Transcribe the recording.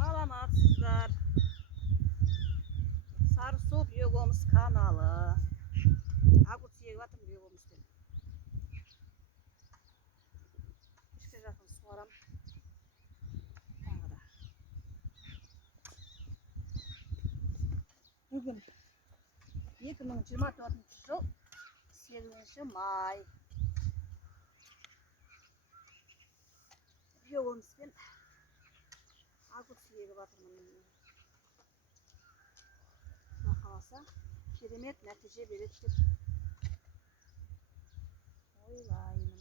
Саламатсыздар. Сарысу биогомус каналы. Агут егіп атырмын биогомуспен. Кешке жақын суарам. Тағы да. Бүгін 2024 жыл 8 май. Биогомуспен агут егіп атырмын. Қаласа керемет нәтиже береді деп ойлаймын.